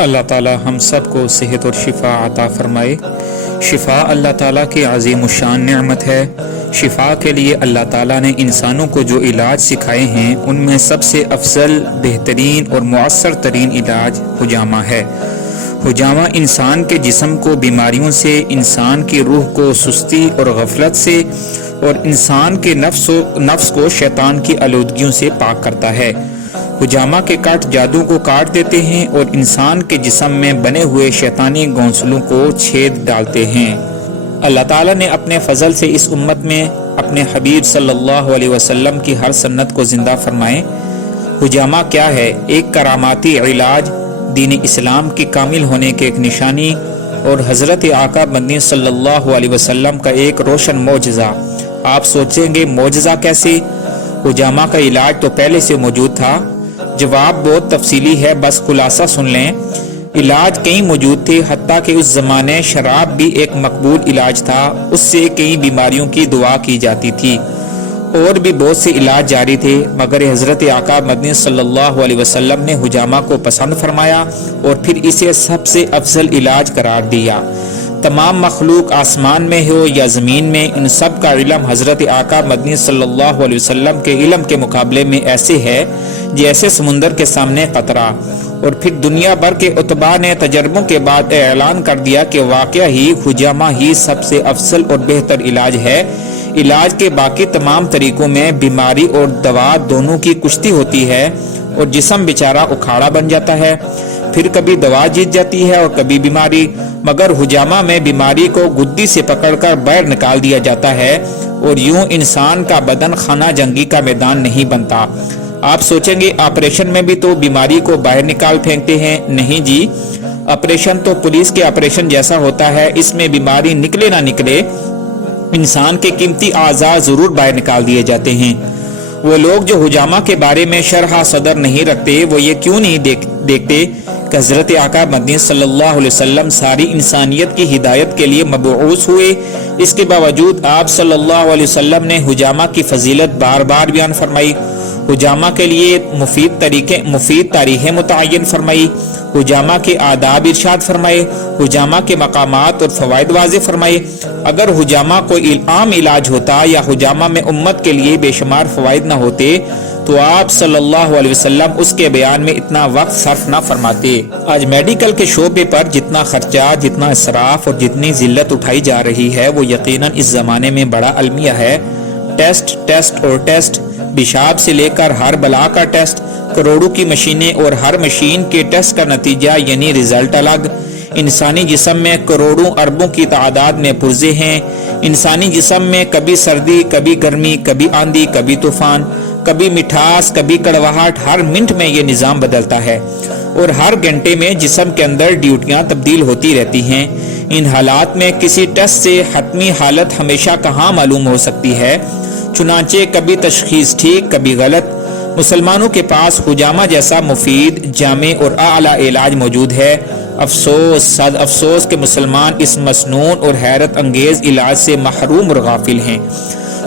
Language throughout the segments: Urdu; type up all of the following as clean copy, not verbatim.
اللہ تعالی ہم سب کو صحت اور شفا عطا فرمائے۔ شفا اللہ تعالیٰ کی عظیم الشان نعمت ہے۔ شفا کے لیے اللہ تعالیٰ نے انسانوں کو جو علاج سکھائے ہیں ان میں سب سے افضل، بہترین اور مؤثر ترین علاج حجامہ ہے۔ حجامہ انسان کے جسم کو بیماریوں سے، انسان کی روح کو سستی اور غفلت سے اور انسان کے نفس کو شیطان کی آلودگیوں سے پاک کرتا ہے۔ حجامہ کے کٹ جادو کو کاٹ دیتے ہیں اور انسان کے جسم میں بنے ہوئے شیطانی گھونسلوں کو چھید ڈالتے ہیں۔ اللہ تعالیٰ نے اپنے فضل سے اس امت میں اپنے حبیب صلی اللہ علیہ وسلم کی ہر سنت کو زندہ فرمائے۔ حجامہ کیا ہے؟ ایک کراماتی علاج، دین اسلام کی کامل ہونے کی ایک نشانی اور حضرت آقا مدنی صلی اللہ علیہ وسلم کا ایک روشن معجزہ۔ آپ سوچیں گے معجزہ کیسے؟ حجامہ کا علاج تو پہلے سے موجود تھا۔ جواب بہت تفصیلی ہے، بس خلاصہ سن لیں۔ علاج کئی موجود تھے، حتیٰ کہ اس زمانے شراب بھی ایک مقبول علاج تھا، اس سے کئی بیماریوں کی دعا کی جاتی تھی، اور بھی بہت سے علاج جاری تھے، مگر حضرت آقا مدنی صلی اللہ علیہ وسلم نے حجامہ کو پسند فرمایا اور پھر اسے سب سے افضل علاج قرار دیا۔ تمام مخلوق آسمان میں ہو یا زمین میں، ان سب کا علم حضرت آقا مدنی صلی اللہ علیہ وسلم کے علم کے مقابلے میں ایسے ہے جیسے سمندر کے سامنے قطرہ۔ اور پھر دنیا بھر کے اتباع نے تجربوں کے بعد اعلان کر دیا کہ واقعہ ہی حجامہ ہی سب سے افضل اور بہتر علاج ہے۔ علاج کے باقی تمام طریقوں میں بیماری اور دوا دونوں کی کشتی ہوتی ہے اور جسم بیچارہ اکھاڑا بن جاتا ہے، پھر کبھی دوا جیت جاتی ہے اور کبھی بیماری، مگر حجامہ میں بیماری کو گدی سے پکڑ کر باہر نکال دیا جاتا ہے اور یوں انسان کا بدن خانہ جنگی کا میدان نہیں بنتا۔ آپ سوچیں گے آپریشن میں بھی تو بیماری کو باہر نکال پھینکتے ہیں؟ نہیں جی، آپریشن تو پولیس کے آپریشن جیسا ہوتا ہے، اس میں بیماری نکلے نہ نکلے انسان کے قیمتی اعضاء ضرور باہر نکال دیے جاتے ہیں۔ وہ لوگ جو حجامہ کے بارے میں شرح صدر نہیں رکھتے، وہ یہ کیوں نہیں دیکھتے کہ حضرت آقا مدنی صلی اللہ علیہ وسلم ساری انسانیت کی ہدایت کے لیے مبعوث ہوئے، اس کے باوجود آپ صلی اللہ علیہ وسلم نے حجامہ کی فضیلت بار بار بیان فرمائی، حجامہ کے لیے مفید تاریخیں متعین فرمائی، حجامہ کے آداب ارشاد فرمائے، حجامہ کے مقامات اور فوائد واضح فرمائے۔ اگر حجامہ کوئی عام علاج ہوتا یا حجامہ میں امت کے لیے بے شمار فوائد نہ ہوتے تو آپ صلی اللہ علیہ وسلم اس کے بیان میں اتنا وقت صرف نہ فرماتے۔ آج میڈیکل کے شعبے پر جتنا خرچہ، جتنا اسراف اور جتنی ذلت اٹھائی جا رہی ہے، وہ یقیناً اس زمانے میں بڑا المیہ ہے۔ ٹیسٹ اور ٹیسٹ، پیشاب سے لے کر ہر بلا کا ٹیسٹ، کروڑوں کی مشینیں اور ہر مشین کے ٹیسٹ کا نتیجہ یعنی رزلٹ الگ۔ انسانی جسم میں کروڑوں اربوں کی تعداد میں پرزے ہیں۔ انسانی جسم میں کبھی سردی، کبھی گرمی، کبھی آندھی، کبھی طوفان، کبھی مٹھاس، کبھی کڑواہٹ، ہر منٹ میں یہ نظام بدلتا ہے اور ہر گھنٹے میں جسم کے اندر ڈیوٹیاں تبدیل ہوتی رہتی ہیں۔ ان حالات میں کسی ٹیسٹ سے حتمی حالت ہمیشہ کہاں معلوم ہو سکتی ہے؟ چنانچہ کبھی تشخیص ٹھیک، کبھی غلط۔ مسلمانوں کے پاس حجامہ جیسا مفید، جامع اور اعلیٰ علاج موجود ہے۔ افسوس، صد افسوس کہ مسلمان اس مسنون اور حیرت انگیز علاج سے محروم اور غافل ہیں۔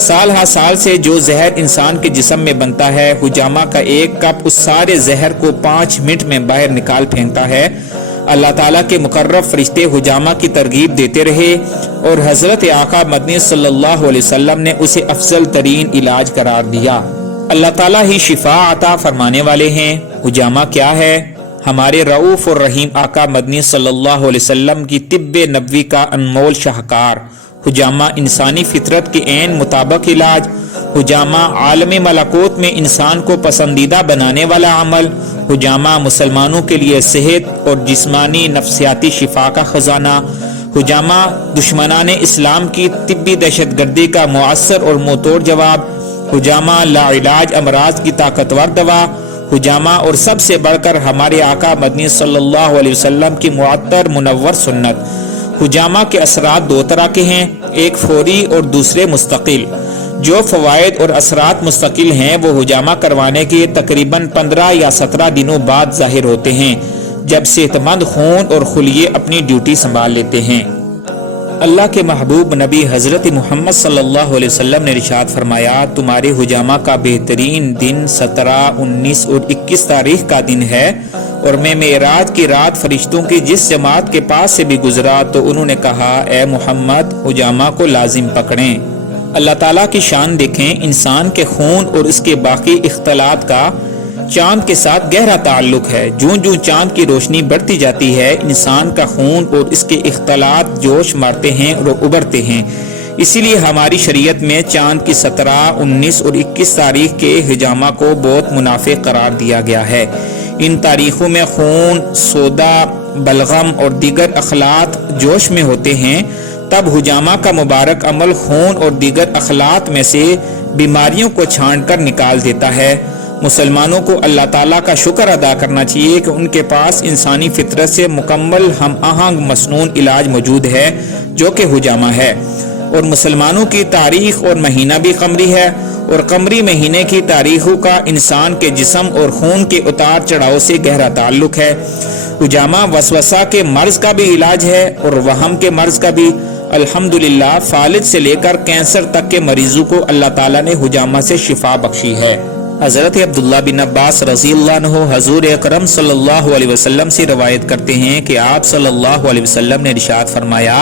سال ہر سال سے جو زہر انسان کے جسم میں بنتا ہے، حجامہ کا ایک کپ اس سارے زہر کو 5 منٹ میں باہر نکال پھینکتا ہے۔ اللہ تعالیٰ کے مقرب فرشتے حجامہ کی ترغیب دیتے رہے اور حضرت آقا مدنی صلی اللہ علیہ وسلم نے اسے افضل ترین علاج قرار دیا۔ اللہ تعالیٰ ہی شفا عطا فرمانے والے ہیں۔ حجامہ کیا ہے؟ ہمارے رؤوف اور رحیم آقا مدنی صلی اللہ علیہ وسلم کی طب نبوی کا انمول شاہکار۔ حجامہ انسانی فطرت کے عین مطابق علاج۔ حجامہ عالم ملکوت میں انسان کو پسندیدہ بنانے والا عمل۔ حجامہ مسلمانوں کے لیے صحت اور جسمانی نفسیاتی شفا کا خزانہ۔ حجامہ دشمنان اسلام کی طبی دہشت گردی کا مؤثر اور منہ توڑ جواب۔ حجامہ لا علاج امراض کی طاقتور دوا۔ حجامہ اور سب سے بڑھ کر ہمارے آقا مدنی صلی اللہ علیہ وسلم کی معطر منور سنت۔ حجامہ کے اثرات 2 طرح کے ہیں، ایک فوری اور دوسرے مستقل۔ جو فوائد اور اثرات مستقل ہیں وہ حجامہ کروانے کے تقریباً 15 یا 17 دنوں بعد ظاہر ہوتے ہیں، جب صحت مند خون اور خلیے اپنی ڈیوٹی سنبھال لیتے ہیں۔ اللہ کے محبوب نبی حضرت محمد صلی اللہ علیہ وسلم نے ارشاد فرمایا، تمہارے حجامہ کا بہترین دن 17، 19 اور 21 تاریخ کا دن ہے، اور میں معراج کی رات فرشتوں کی جس جماعت کے پاس سے بھی گزرا تو انہوں نے کہا، اے محمد حجامہ کو لازم پکڑیں۔ اللہ تعالیٰ کی شان دیکھیں، انسان کے خون اور اس کے باقی اختلاط کا چاند کے ساتھ گہرا تعلق ہے۔ جوں جوں چاند کی روشنی بڑھتی جاتی ہے، انسان کا خون اور اس کے اختلاط جوش مارتے ہیں اور ابھرتے ہیں۔ اسی لیے ہماری شریعت میں چاند کی 17، 19 اور 21 تاریخ کے حجامہ کو بہت منافع قرار دیا گیا ہے۔ ان تاریخوں میں خون، سودا، بلغم اور دیگر اخلاط جوش میں ہوتے ہیں۔ تب حجامہ کا مبارک عمل خون اور دیگر اخلاط میں سے بیماریوں کو چھانٹ کر نکال دیتا ہے۔ مسلمانوں کو اللہ تعالیٰ کا شکر ادا کرنا چاہیے کہ ان کے پاس انسانی فطرت سے مکمل ہم آہنگ مصنون علاج موجود ہے، جو کہ حجامہ ہے، اور مسلمانوں کی تاریخ اور مہینہ بھی قمری ہے، اور قمری مہینے کی تاریخوں کا انسان کے جسم اور خون کے اتار چڑھاؤ سے گہرا تعلق ہے۔ حجامہ وسوسہ کے مرض کا بھی علاج ہے اور وہم کے مرض کا بھی۔ الحمدللہ فالج سے لے کر کینسر تک کے مریضوں کو اللہ تعالیٰ نے حجامہ سے شفا بخشی ہے۔ حضرت عبداللہ بن عباس رضی اللہ عنہ حضور اکرم صلی اللہ علیہ وسلم سے روایت کرتے ہیں کہ آپ صلی اللہ علیہ وسلم نے ارشاد فرمایا،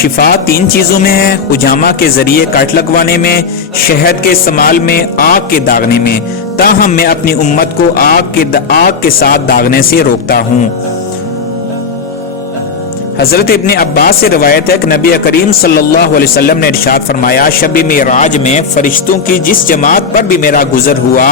شفا 3 چیزوں میں ہے، حجامہ کے ذریعے کٹ لگوانے میں، شہد کے استعمال میں، آگ کے داغنے میں، تاہم میں اپنی امت کو آگ کے ساتھ داغنے سے روکتا ہوں۔ حضرت ابن عباس سے روایت ہے کہ نبی کریم صلی اللہ علیہ وسلم نے ارشاد فرمایا، شب معراج میں فرشتوں کی جس جماعت پر بھی میرا گزر ہوا،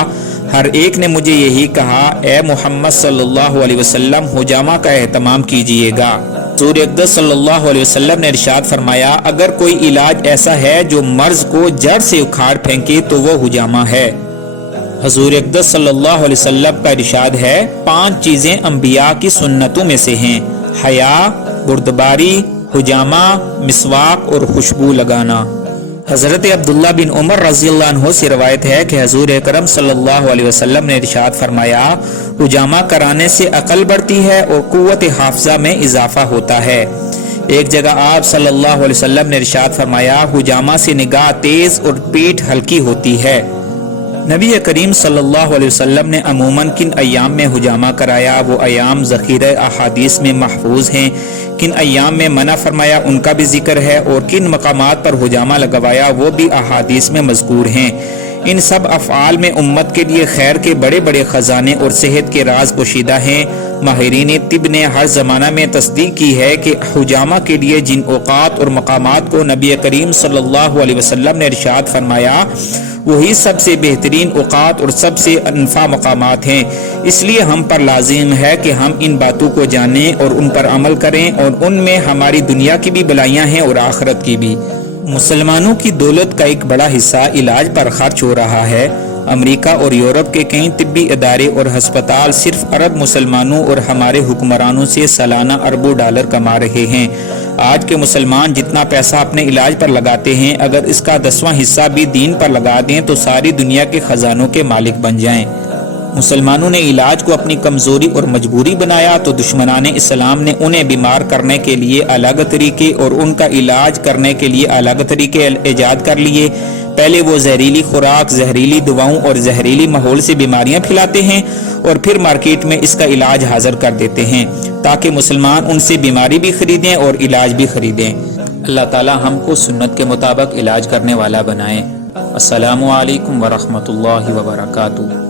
ہر ایک نے مجھے یہی کہا، اے محمد صلی اللہ علیہ وسلم حجامہ کا اہتمام کیجئے گا۔ حضور اقدس صلی اللہ علیہ وسلم نے ارشاد فرمایا، اگر کوئی علاج ایسا ہے جو مرض کو جڑ سے اکھاڑ پھینکے تو وہ حجامہ ہے۔ حضور اقدس صلی اللہ علیہ وسلم کا ارشاد ہے، 5 چیزیں انبیاء کی سنتوں میں سے ہیں، حیا، بردباری، حجامہ، مسواک اور خوشبو لگانا۔ حضرت عبداللہ بن عمر رضی اللہ عنہ سے روایت ہے کہ حضور اکرم صلی اللہ علیہ وسلم نے ارشاد فرمایا، حجامہ کرانے سے عقل بڑھتی ہے اور قوت حافظہ میں اضافہ ہوتا ہے۔ ایک جگہ آپ صلی اللہ علیہ وسلم نے ارشاد فرمایا، حجامہ سے نگاہ تیز اور پیٹھ ہلکی ہوتی ہے۔ نبی کریم صلی اللہ علیہ وسلم نے عموماً کن ایام میں حجامہ کرایا، وہ ایام ذخیرہ احادیث میں محفوظ ہیں۔ کن ایام میں منع فرمایا ان کا بھی ذکر ہے، اور کن مقامات پر حجامہ لگوایا وہ بھی احادیث میں مذکور ہیں۔ ان سب افعال میں امت کے لیے خیر کے بڑے بڑے خزانے اور صحت کے راز پوشیدہ ہیں۔ ماہرین طب نے ہر زمانہ میں تصدیق کی ہے کہ حجامہ کے لیے جن اوقات اور مقامات کو نبی کریم صلی اللہ علیہ وسلم نے ارشاد فرمایا، وہی سب سے بہترین اوقات اور سب سے انفع مقامات ہیں۔ اس لیے ہم پر لازم ہے کہ ہم ان باتوں کو جانیں اور ان پر عمل کریں، اور ان میں ہماری دنیا کی بھی بلائیاں ہیں اور آخرت کی بھی۔ مسلمانوں کی دولت کا ایک بڑا حصہ علاج پر خرچ ہو رہا ہے۔ امریکہ اور یورپ کے کئی طبی ادارے اور ہسپتال صرف عرب مسلمانوں اور ہمارے حکمرانوں سے سالانہ اربوں ڈالر کما رہے ہیں۔ آج کے مسلمان جتنا پیسہ اپنے علاج پر لگاتے ہیں، اگر اس کا 10واں حصہ بھی دین پر لگا دیں تو ساری دنیا کے خزانوں کے مالک بن جائیں۔ مسلمانوں نے علاج کو اپنی کمزوری اور مجبوری بنایا تو دشمنان اسلام نے انہیں بیمار کرنے کے لیے الگ طریقے اور ان کا علاج کرنے کے لیے الگ طریقے ایجاد کر لیے۔ پہلے وہ زہریلی خوراک، زہریلی دواؤں اور زہریلی ماحول سے بیماریاں پھیلاتے ہیں، اور پھر مارکیٹ میں اس کا علاج حاضر کر دیتے ہیں تاکہ مسلمان ان سے بیماری بھی خریدیں اور علاج بھی خریدیں۔ اللہ تعالی ہم کو سنت کے مطابق علاج کرنے والا بنائیں۔ السلام علیکم ورحمۃ اللہ وبرکاتہ۔